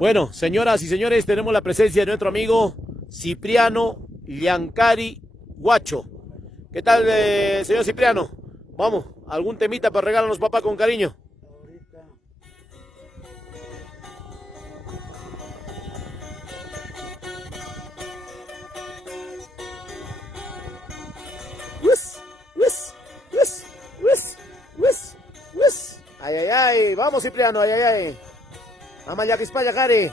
Bueno, señoras y señores, tenemos la presencia de nuestro amigo Cipriano Llancari Guacho. ¿Qué tal, señor Cipriano? Vamos, algún temita para regalarnos, papá, con cariño. Ahorita. Whis, whis, whis, whis, whis, whis. Ay, ay, ay, vamos, Cipriano, ay, ay, ay. Vamos, Yaquispaya, Cari.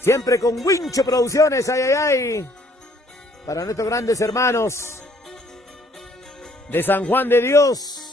Siempre con Wincho Producciones, ay, ay, ay. Para nuestros grandes hermanos de San Juan de Dios.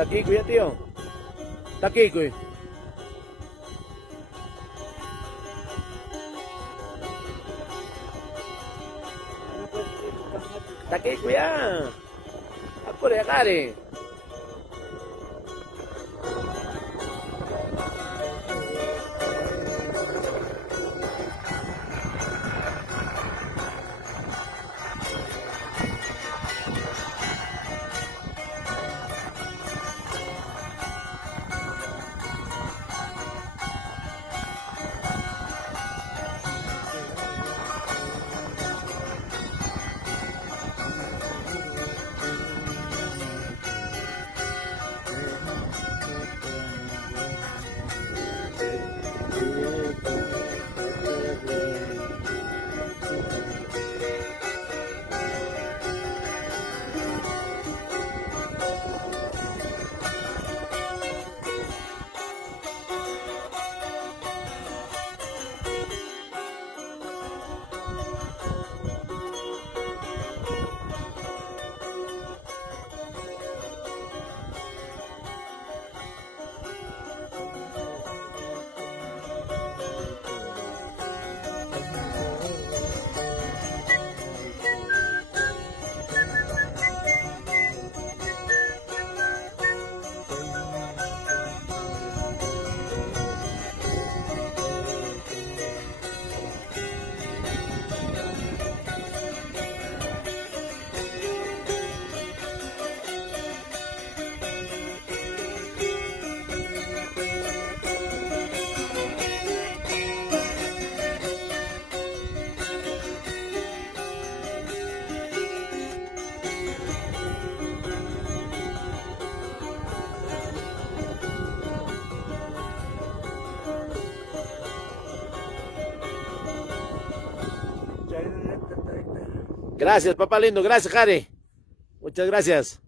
Está aquí, cuida, tío. Está aquí, cuida. Está aquí, cuida. Por acá, Gracias, papá lindo. Gracias, Jare. Muchas gracias.